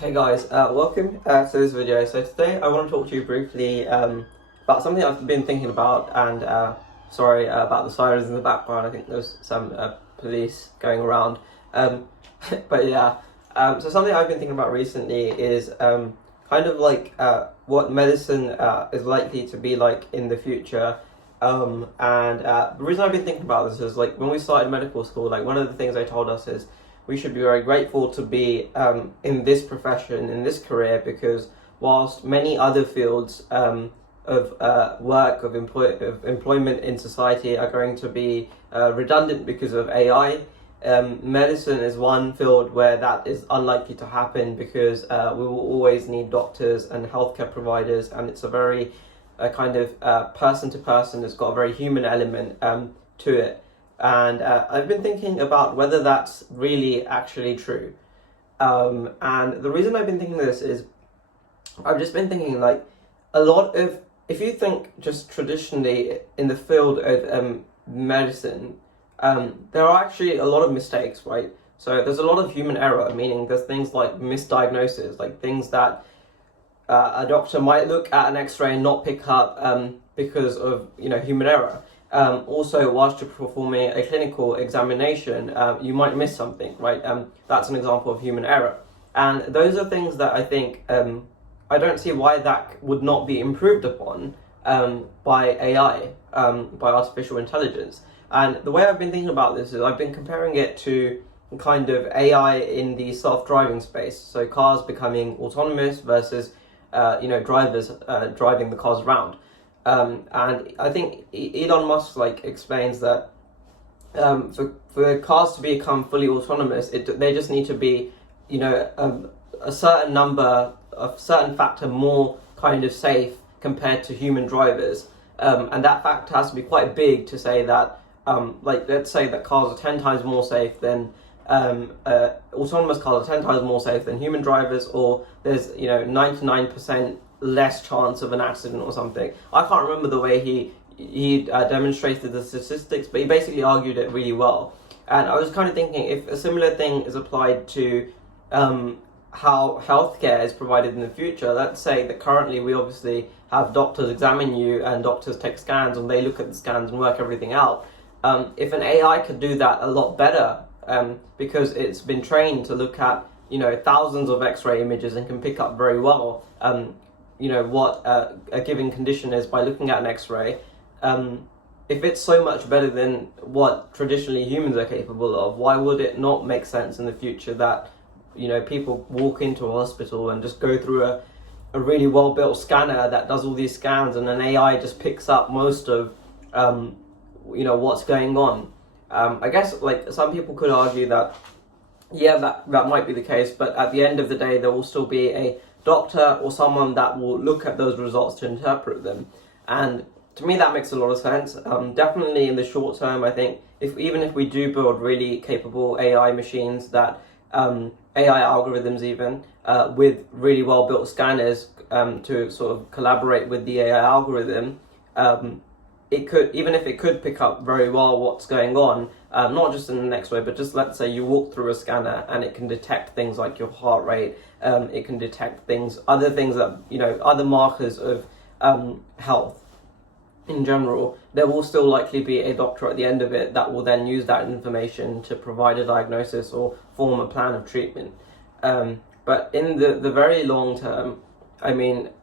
Hey guys, welcome to this video. So today I want to talk to you briefly about something I've been thinking about, and sorry about the sirens in the background. I think there's some police going around. But yeah, so something I've been thinking about recently is kind of like what medicine is likely to be like in the future. And the reason I've been thinking about this is like when we started medical school, like one of the things they told us is we should be very grateful to be in this profession, in this career, because whilst many other fields of work, of employment in society are going to be redundant because of AI, medicine is one field where that is unlikely to happen because we will always need doctors and healthcare providers, and it's a very kind of person to person, it's got a very human element to it. And I've been thinking about whether that's really actually true. And the reason I've been thinking this is I've just been thinking like a lot of, if you think just traditionally in the field of medicine, there are actually a lot of mistakes, right? So there's a lot of human error, meaning there's things like misdiagnosis, like things that a doctor might look at an x-ray and not pick up because of human error. Also, whilst you're performing a clinical examination, you might miss something, right? That's an example of human error. And those are things that I think, I don't see why that would not be improved upon by AI, by artificial intelligence. And the way I've been thinking about this is I've been comparing it to kind of AI in the self-driving space. So cars becoming autonomous versus, drivers driving the cars around. And I think Elon Musk explains that for cars to become fully autonomous, they just need to be, a certain number, a certain factor more kind of safe compared to human drivers. And that factor has to be quite big to say that, let's say that cars are 10 times more safe than autonomous cars are 10 times more safe than human drivers, or there's 99% less chance of an accident or something. I can't remember the way he demonstrated the statistics, but he basically argued it really well. And I was kind of thinking if a similar thing is applied to how healthcare is provided in the future. Let's say that currently we obviously have doctors examine you and doctors take scans and they look at the scans and work everything out. If an AI could do that a lot better, because it's been trained to look at thousands of x-ray images and can pick up very well what a given condition is by looking at an x-ray. If it's so much better than what traditionally humans are capable of, why would it not make sense in the future that people walk into a hospital and just go through a really well-built scanner that does all these scans, and an AI just picks up most of what's going on? I guess some people could argue that that might be the case, but at the end of the day there will still be a doctor or someone that will look at those results to interpret them. And to me that makes a lot of sense. Definitely in the short term, I think even if we do build really capable AI machines that AI algorithms even with really well built scanners to sort of collaborate with the AI algorithm, it could, even if it could pick up very well what's going on, not just in the next way, but just let's say you walk through a scanner and it can detect things like your heart rate, it can detect other things that, other markers of health in general. There will still likely be a doctor at the end of it that will then use that information to provide a diagnosis or form a plan of treatment. But in the very long term, I don't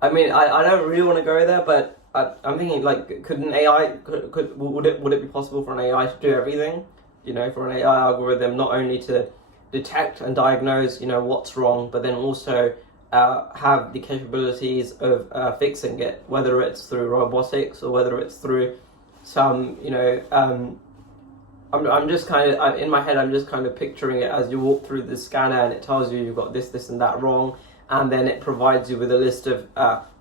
really want to go there, but I'm thinking could an AI would it be possible for an AI to do everything? For an AI algorithm not only to detect and diagnose what's wrong, but then also have the capabilities of fixing it, whether it's through robotics or whether it's through some I'm just kind of in my head I'm just kind of picturing it as you walk through the scanner and it tells you you've got this and that wrong, and then it provides you with a list of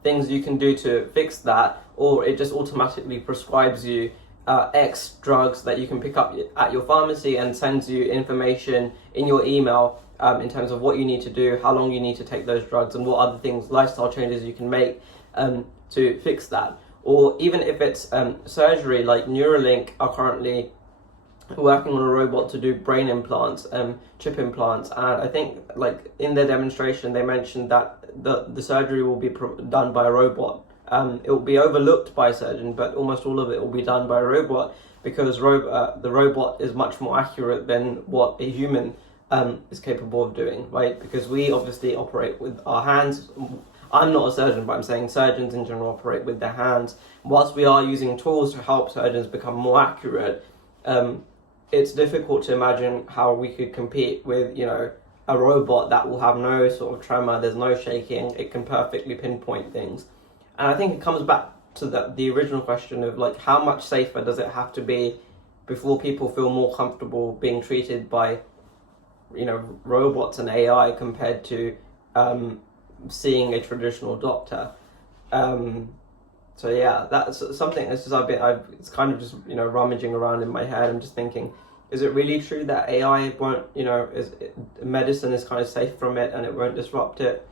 things you can do to fix that, or it just automatically prescribes you X drugs that you can pick up at your pharmacy and sends you information in your email in terms of what you need to do, how long you need to take those drugs, and what other things, lifestyle changes you can make to fix that. Or even if it's surgery, like Neuralink are currently working on a robot to do brain implants, chip implants, and I think like in their demonstration they mentioned that the surgery will be done by a robot. It will be overlooked by a surgeon, but almost all of it will be done by a robot because the robot is much more accurate than what a human is capable of doing, right? Because we obviously operate with our hands. I'm not a surgeon, but I'm saying surgeons in general operate with their hands. Whilst we are using tools to help surgeons become more accurate, it's difficult to imagine how we could compete with, a robot that will have no sort of tremor, there's no shaking, it can perfectly pinpoint things. And I think it comes back to the original question of like, how much safer does it have to be before people feel more comfortable being treated by, robots and AI compared to seeing a traditional doctor. So yeah, that's something that's just it's kind of just, rummaging around in my head. I'm just thinking, is it really true that AI won't, medicine is kind of safe from it and it won't disrupt it?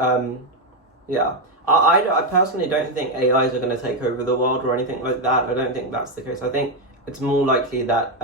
Yeah. I personally don't think AIs are going to take over the world or anything like that. I don't think that's the case. I think it's more likely that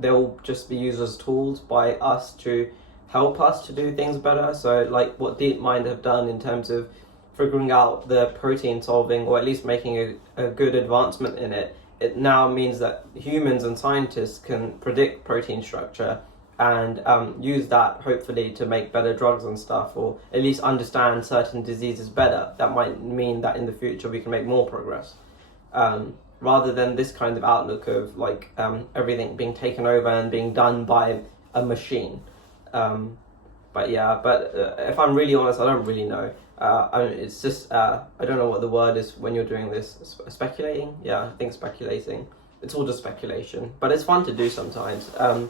they'll just be used as tools by us to help us to do things better. So like what DeepMind have done in terms of figuring out the protein solving, or at least making a good advancement in it, it now means that humans and scientists can predict protein structure and use that hopefully to make better drugs and stuff, or at least understand certain diseases better. That might mean that in the future we can make more progress, rather than this kind of outlook of like everything being taken over and being done by a machine. But if I'm really honest, I don't really know. It's just I don't know what the word is when you're doing this. Speculating? Yeah, I think speculating. It's all just speculation, but it's fun to do sometimes. I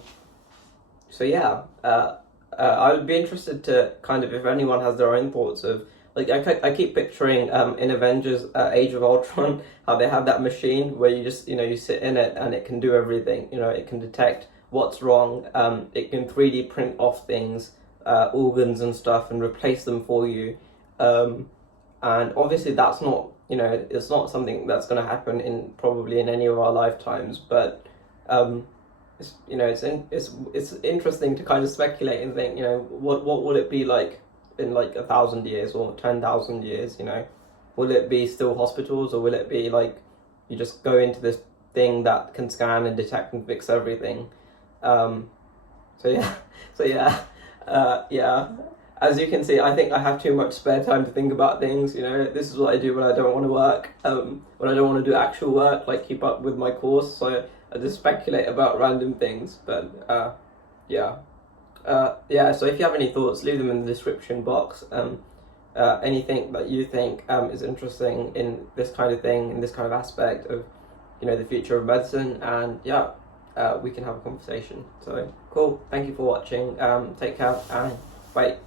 would be interested to kind of, if anyone has their own thoughts of, like, I keep picturing in Avengers Age of Ultron, how they have that machine where you just, you sit in it and it can do everything. It can detect what's wrong, it can 3D print off things, organs and stuff, and replace them for you. And obviously that's not, it's not something that's going to happen probably in any of our lifetimes, but it's interesting to kind of speculate and think, what will it be like in like 1,000 years or 10,000 years? Will it be still hospitals, or will it be like you just go into this thing that can scan and detect and fix everything? As you can see, I think I have too much spare time to think about things. This is what I do when I don't want to work, when I don't want to do actual work, like keep up with my course. So I just speculate about random things. But so if you have any thoughts, leave them in the description box. Anything that you think is interesting in this kind of thing, in this kind of aspect of, the future of medicine, and we can have a conversation. So cool. Thank you for watching. Take care and bye.